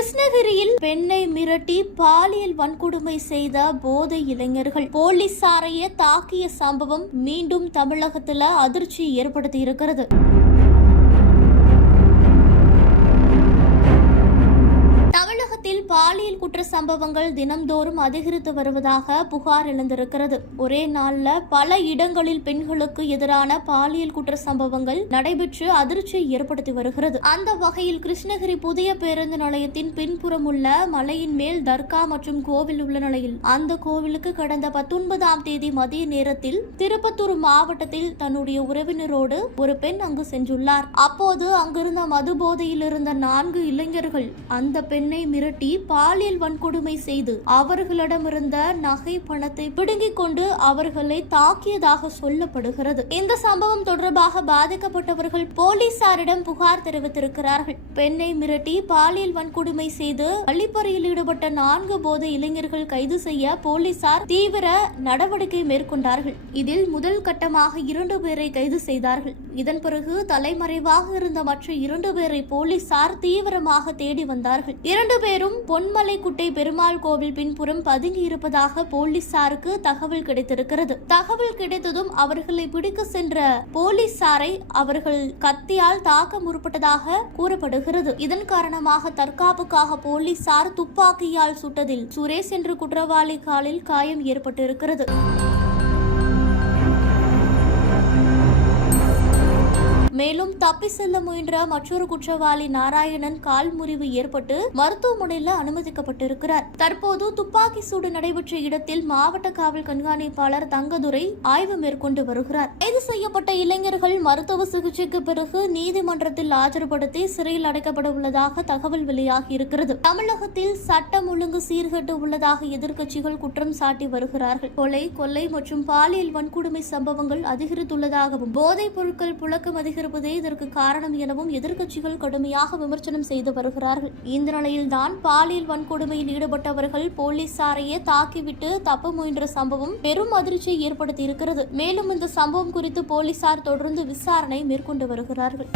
கிருஷ்ணகிரியில் பெண்ணை மிரட்டி பாலியல் வன்கொடுமை செய்த போதை இளைஞர்கள் போலீசாரையே தாக்கிய சம்பவம் மீண்டும் தமிழகத்தில் அதிர்ச்சி ஏற்படுத்தியிருக்கிறது. தமிழகத்தில் பாலியல் குற்ற சம்பவங்கள் தினம்தோறும் அதிகரித்து வருவதாக புகார் எழுந்திருக்கிறது. ஒரே நாள்ல பல இடங்களில் பெண்களுக்கு எதிரான பாலியல் குற்ற சம்பவங்கள் நடைபெற்று அதிர்ச்சியை ஏற்படுத்தி வருகிறது. அந்த வகையில் கிருஷ்ணகிரி புதிய பேருந்து நிலையத்தின் பின்புறம் உள்ள மலையின் மேல் தர்கா மற்றும் கோவில் உள்ள நிலையில் அந்த கோவிலுக்கு கடந்த 19ஆம் தேதி மதிய நேரத்தில் திருப்பத்தூர் மாவட்டத்தில் தன்னுடைய உறவினரோடு ஒரு பெண் அங்கு சென்றுள்ளார். அப்போது அங்கிருந்த மது போதையில் இருந்த 4 இளைஞர்கள் அந்த பெண்ணை மிரட்டி பாலியல் வன்கொடுமை செய்து அவர்களிடமிருந்த நகை பணத்தை பிடுங்கிக் கொண்டு அவர்களை தாக்கியதாக சொல்லப்படுகிறது. இந்த சம்பவம் தொடர்பாக பாதிக்கப்பட்டவர்கள் போலீசாரிடம் புகார் தெரிவித்திருக்கிறார்கள். பெண்ணை மிரட்டி பாலியல் வன்கொடுமை செய்து வழிப்பறியில் ஈடுபட்ட 4 போதை இளைஞர்கள் கைது செய்ய போலீசார் தீவிர நடவடிக்கை மேற்கொண்டார்கள். இதில் முதல் கட்டமாக 2 பேரை கைது செய்தார்கள். இதன் பிறகு தலைமறைவாக இருந்த மற்ற 2 பேரை போலீசார் தீவிரமாக தேடி வந்தார்கள். 2 பேரும் பொன்மலைக்குட்டை பெருமாள் கோவில் பின்புறம் பதுங்கி இருப்பதாக போலீசாருக்கு தகவல் கிடைத்திருக்கிறது. தகவல் கிடைத்ததும் அவர்களை பிடிக்க சென்ற போலீசாரை அவர்கள் கத்தியால் தாக்க முற்பட்டதாக கூறப்படுகிறது. இதன் காரணமாக தற்காப்புக்காக போலீசார் துப்பாக்கியால் சுட்டதில் சுரேஷ் என்ற குற்றவாளி காலில் காயம் ஏற்பட்டிருக்கிறது. மேலும் தப்பி செல்ல முயன்ற மற்றொரு குற்றவாளி நாராயணன் கால் முறிவு ஏற்பட்டு மருத்துவமனையில் அனுமதிக்கப்பட்டிருக்கிறார். தற்போது துப்பாக்கி சூடு நடைபெற்ற இடத்தில் மாவட்ட காவல் கண்காணிப்பாளர் தங்கதுரை ஆய்வு மேற்கொண்டு வருகிறார். கைது செய்யப்பட்ட இளைஞர்கள் மருத்துவ சிகிச்சைக்கு பிறகு நீதிமன்றத்தில் ஆஜர்படுத்தி சிறையில் அடைக்கப்பட உள்ளதாக தகவல் வெளியாகி இருக்கிறது. தமிழகத்தில் சட்டம் ஒழுங்கு சீர்கெட்டு உள்ளதாக எதிர்க்கட்சிகள் குற்றம் சாட்டி வருகிறார்கள். கொலை மற்றும் பாலியல் வன்கொடுமை சம்பவங்கள் அதிகரித்துள்ளதாகவும் போதைப் பொருட்கள் புழக்கம் அதிகரிப்பதே இதற்கு காரணம் எனவும் எதிர்க்கட்சிகள் கடுமையாக விமர்சனம் செய்து வருகிறார்கள். இந்த நிலையில்தான் பாலியல் வன்கொடுமையில் ஈடுபட்டவர்கள் போலீசாரையே தாக்கிவிட்டு தப்ப முயன்ற சம்பவம் பெரும் அதிர்ச்சியை ஏற்படுத்தி இருக்கிறது. மேலும் இந்த சம்பவம் குறித்து போலீசார் தொடர்ந்து விசாரணை மேற்கொண்டு வருகிறார்கள்.